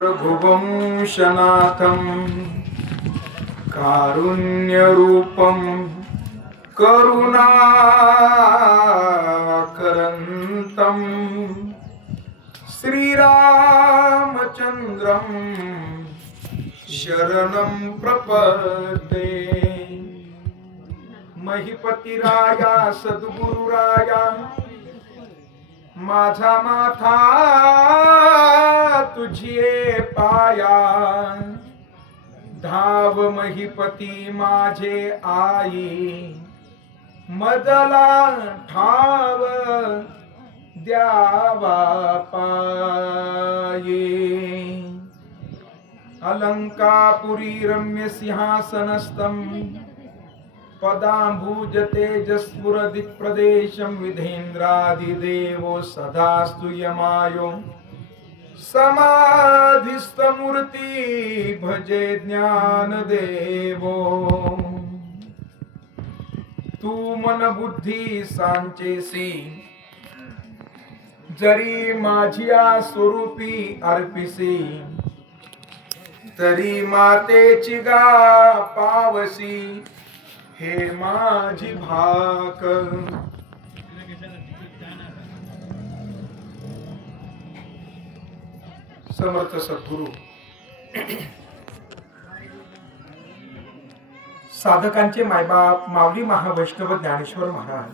रघुवंशनाथं कारुण्यरूपं करुणाकरन्तं श्रीरामचन्द्रं शरणं प्रपद्ये। महिपतिराया सद्गुरुराया माझा माथा तुझे पाया, धाव महिपती माझे आई, मदला ठाव द्यावा पाये। अलंकापुरी रम्य सिंहासनस्थं पदांबुज तेजस्फुरदिक्प्रदेशं विधेन्द्रादिदेवो सदास्तु यमायो समाधिस्थमूर्ति भजे ज्ञानदेवो। तू मन बुद्धी सांचेसी जरी माझिया स्वरूपी अर्पिसी, तरी मातेची गा पावसी हे माझी भाक। समर्थ सद्गुरु साधकांचे मायबाप माऊली महावैष्णव ज्ञानेश्वर महाराज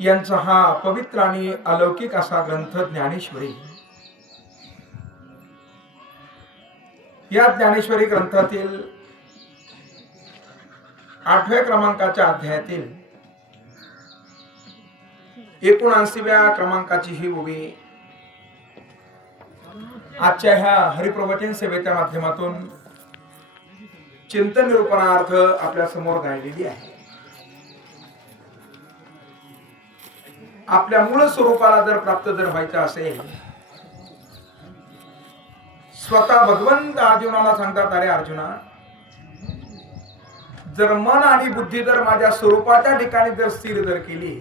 यांचा हा पवित्र आणि अलौकिक असा ग्रंथ ज्ञानेश्वरी। या ज्ञानेश्वरी ग्रंथातील 8व्या क्रमांकाच्या अध्यायातील 79व्या क्रमांकाची ही ओवी आजच्या ह्या हरिप्रवचन सेवेच्या माध्यमातून चिंतन निरूपणार्थ आपल्या समोर गायलेली आहे। आपल्या मूळ स्वरूपाला जर प्राप्त व्हायचं असेल, स्वतः भगवंत अर्जुनाला सांगतात, अरे अर्जुना, जर मन आणि बुद्धी जर माझ्या स्वरूपाच्या ठिकाणी जर स्थिर जर केली,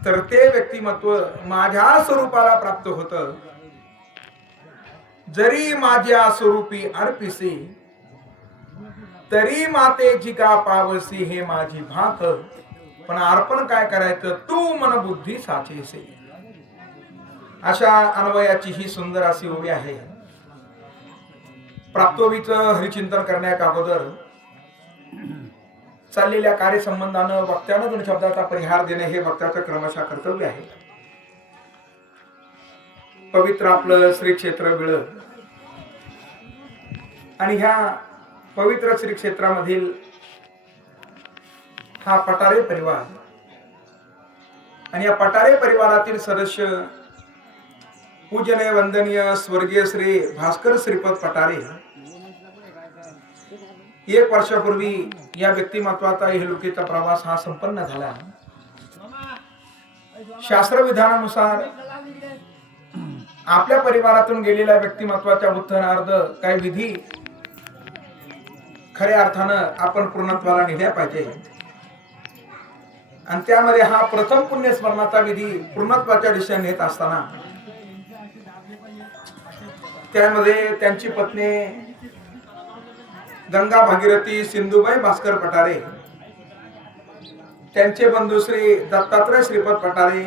तर ते व्यक्तिमत्व माझ्या स्वरूपाला प्राप्त होतं। जरी माझ्या स्वरूपी अर्पिसी, तरी मातेची का पावसी हे माझी भाक। पण अर्पण काय करायचं, तू मन बुद्धी साचेसे। अशा अन्वयाची ही सुंदर अशी ओवी आहे। प्राप्तोवीचं हरिचिंतन करण्याच्या अगोदर चाललेल्या कार्यसंबंधानं वक्त्यानं 2 शब्दाचा परिहार देणे हे वक्त्याचं क्रमशः कर्तव्य आहे। पवित्र आपलं श्री क्षेत्र बिळ आणि ह्या पवित्र श्री क्षेत्रामधील हा पटारे परिवार आणि या पटारे परिवारातील सदस्य पूजनीय वंदनीय स्वर्गीय श्री भास्कर श्रीपद पटारे 1 वर्षापूर्वी या व्यक्तिमत्वाचा इहलोकीचा प्रवास हा संपन्न झाला। शास्त्र विधानानुसार आपल्या परिवारातून गेलेल्या व्यक्तिमत्वाच्या उत्थानार्थ काही विधी खऱ्या अर्थानं आपण पूर्णत्वाला नेल्या पाहिजे। आणि त्यामध्ये हा प्रथम पुण्यस्मरणाचा विधी पूर्णत्वाच्या दिशेने नेत असताना त्यामध्ये त्यांची पत्नी गंगा भागीरथी सिंधुबाई भास्कर पटारे, त्यांचे बंधू श्री दत्तात्रय श्रीपद पटारे,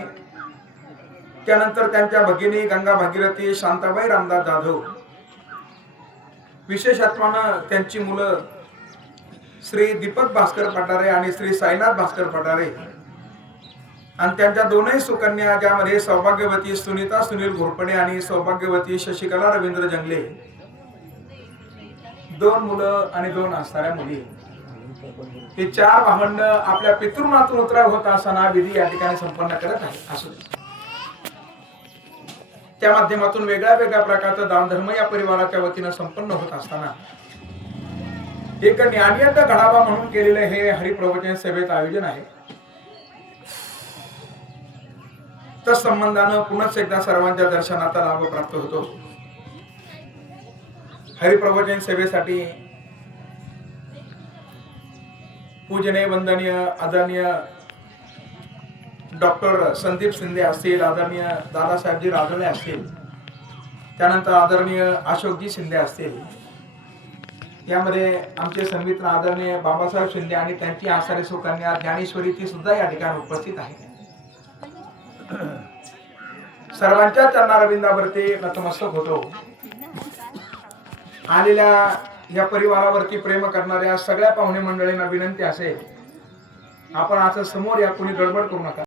त्यानंतर त्यांच्या भगिनी गंगा भागीरथी शांताबाई रामदास जाधव, विशेषत्वानं त्यांची मुलं श्री दीपक भास्कर पटारे आणि श्री साईनाथ भास्कर पटारे, आणि त्यांच्या 2 सुकन्या, ज्यामध्ये सौभाग्यवती सुनीता सुनील घोरपडे आणि सौभाग्यवती शशिकला रवींद्र जंगले, 2 मुलं आणि 2 असणाऱ्या मुली। हे 4 भावंड आपल्या पितृमातृ उतराव होत असताना विधी या ठिकाणी संपन्न करत आहे। असो, त्या माध्यमातून वेगळ्या वेगळ्या प्रकारचा दानधर्म या परिवाराच्या वतीनं संपन्न होत असताना एक ज्ञानियत घडावा म्हणून केलेले हे हरिप्रवचन सेवेचं आयोजन आहे। तर संबंधानं पुन्हा एकदा सर्वांच्या दर्शनाचा लाभ प्राप्त होतो। हरिप्रवचन सेवेसाठी पूजनीय वंदनीय आदरणीय डॉक्टर संदीप शिंदे असतील, आदरणीय दादासाहेबजी राजळे असतील, त्यानंतर आदरणीय अशोकजी शिंदे असतील, यामध्ये आमचे संमित्र आदरणीय बाबासाहेब शिंदे आणि त्यांची आसारी सुकन्या ज्ञानेश्वरी ती सुद्धा या ठिकाणी उपस्थित आहे. सर्वांच्या चरणारविंदावरती नतमस्तक होतो. आलेल्या या परिवारावरती प्रेम करणाऱ्या सगळ्या पाहुणे मंडळींना विनंती असेल, आपण असं समोर या, कोणी गडबड करू नका.